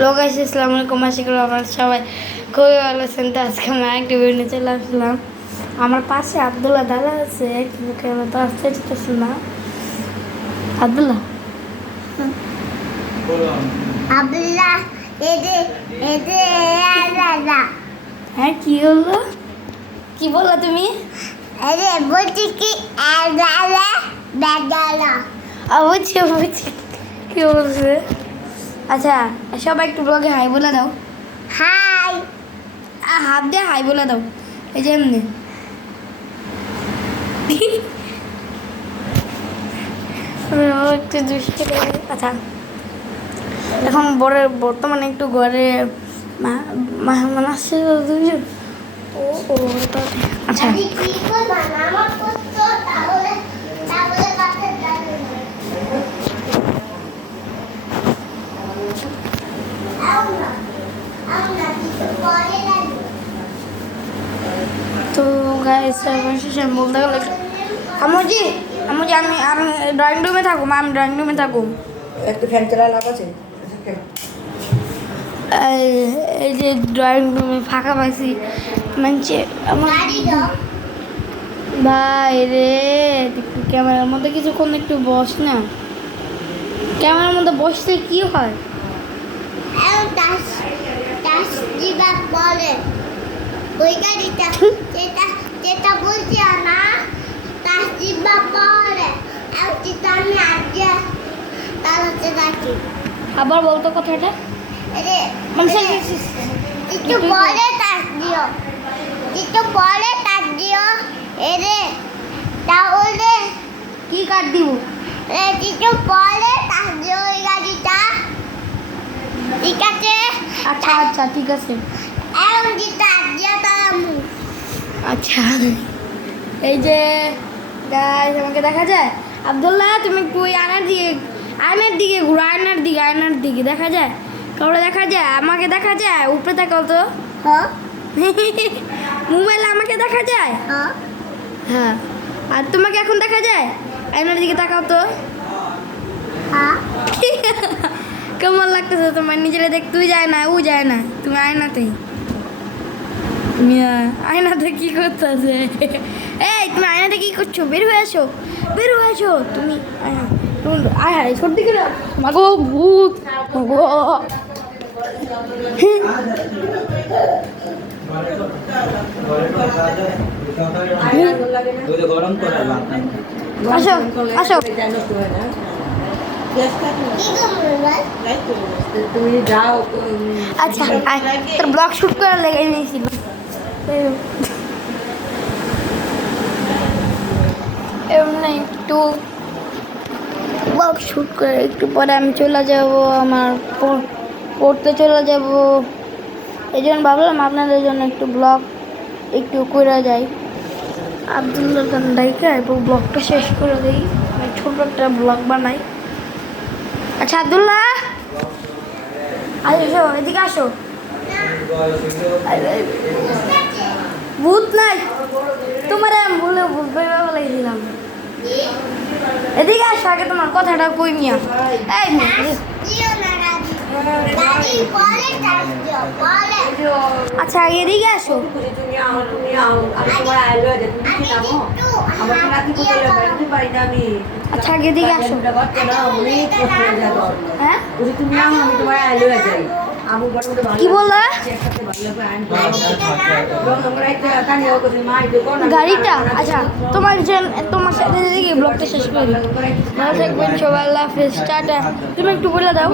Hello guys, আসসালামু আলাইকুম। আশা করি আপনারা সবাই খুবই ভালো আছেন। তো আজকে আমি একটা ভিডিও নিয়ে চলে আসলাম। আমার পাশে আব্দুল্লাহ দাদা আছে, কিন্তু কেমন তো আসতে চাইতেছে না। আব্দুল্লাহ আব্দুল্লাহ দাদা। হ্যাঁ, কি হলো? কি বললা তুমি? বলছি কি বুঝছি বুঝছি কি বলছে। আচ্ছা, সবাই একটু ব্লগে হাই বলে দাও। হাই। হাত দিয়ে হাই বলে দাও, এই যে এমনি। একটু দুষ্টি করে। আচ্ছা, এখন বর্তমানে একটু ঘরে মেহমান আসছে দুজন। ও আচ্ছা, তো গাইস বলতে গেলে আমুজি আমুজি আমি আমি ড্রয়িং রুমে থাকুম, আমি ড্রয়িং রুমে থাকুম। একটু ফ্যান চালা লাভ আছে। এই যে ড্রয়িং রুমে ফাঁকা পাইছি মানছে আমার ভাই রে। ক্যামেরার মধ্যে কিছুক্ষণ একটু বস না। ক্যামেরার মধ্যে বসতে কি হয়? ওই গাড়িটা যেটা বলছি না, তার জিব্বা পরে আমি আজকে তার হচ্ছে ডাকি। আবার বলতো কথাটা। একটু পরে তার দিও, একটু পরে তার দিও। তাহলে কি কাট দিব? একটু পরে তার দিও ওই গাড়িটা। ঠিক আছে? আচ্ছা আচ্ছা ঠিক আছে। এখন কি তার দিও তার? আচ্ছা, এই যে গাইস আমাকে দেখা যায়। আব্দুল্লাহ তুমি একটু ওই আয়নার দিকে ঘুরো, আয়নার দিকে দেখা যায়। কাউরে দেখা যায়? আমাকে দেখা যায়? উপরে তাকাও তো। হ্যাঁ মোবাইলে আমাকে দেখা যায়। হ্যাঁ হ্যাঁ, আর তোমাকে এখন দেখা যায়? আয়নার দিকে তাকাও তো। হ্যাঁ। কেমন লাগতেছে তোমার? নিজেরা দেখতেই যায় না, ও যায় না, তুমি আয়নাতেই। আয়নাতে কি করতেছে? এই তুমি আয়নাতে কি করছো? বের হয়ে আসো, বের হয়ে আসো তুমি। আয় হায়, সর্দি করে মাগো ভূত মাগো। আসো আসো। তুমি যাও। আচ্ছা, তোর ব্লগ শুট করার লেগে নিয়েছিল। এমনি একটু ব্লগ শুট করে একটু পরে আমি চলে যাব, আমার পড়তে চলে যাব। এই জন্য ভাবলাম আপনাদের জন্য একটু ব্লগ একটু করে যাই। আব্দুল্লাহ ডাইকা এবং ব্লগটা শেষ করে দিই, ছোট একটা ব্লগ বানাই। আচ্ছা আব্দুল্লাহ আসো, এদিকে আসো। ভূত নাই তোমার, আমি বলতে দিলাম। এদিকে আসো, আগে তোমার কথাটা কই মিয়া। এই আচ্ছা, আগে এদিকে আসো। আচ্ছা, আগে এদিকে আসো। হ্যাঁ, কি বললা? গাড়িটা? আচ্ছা, তোমার সাথে এদিকে ব্লগটা শেষ করি। ভালো থাকবেন সবাই, আল্লাহ হাফেজ, টাটা। তুমি একটু বলে দাও।